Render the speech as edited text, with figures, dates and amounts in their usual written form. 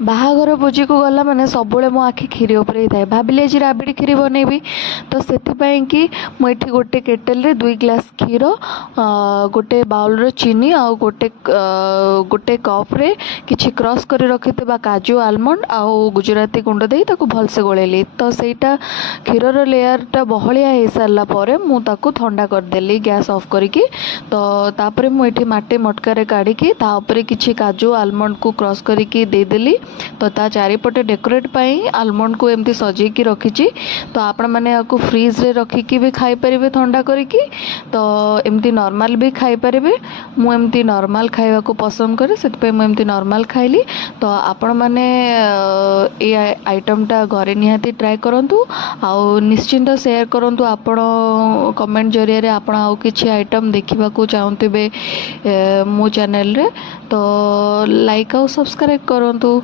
बाहाघर भोजी को गला मैंने सबुले मो आखि खीरी उपर ही थाए भाविली आज राबिड़ी खीरी बनैबी तो से कि मुझे गोटे केटेल रे 2 ग्लास क्षीर गोटे बाउल रो चीनी आ गोटे कप रे किछि क्रश कर रखि काजू आलमंड आउ गुजराती गुंड दे ताको भलसे गोलेली तो सेटा क्षीर रो लेयर टा बहलिया हो सारा पर मुझे ठंडा करदेली गैस ऑफ करके तो तापर मुझे माटी मटका काढ़ी किछि काजू आलमंड को क्रश करके देदेली तो ता चारिपटे डेकोरेट पाई आलमंड को एमती सजेकी रखी तो आपण मैंने आपको फ्रीज रे रखिकी भी खाई परिबे ठंडा करिकी तो एमती नॉर्मल भी खाई परिबे मु एमती नॉर्मल खाइबा को पसंद करे सेतपे मु एमती नॉर्मल खाइली तो आपण माने ए आइटमटा घरे निहाती ट्राए करंतु आउ निश्चिंत शेयर करंतु आपण कमेंट जरिया रे आपण आउ किछि आइटम देखिबा को चाहंतिबे मो चैनल रे तो लाइक आउ सब्सक्राइब करंतु।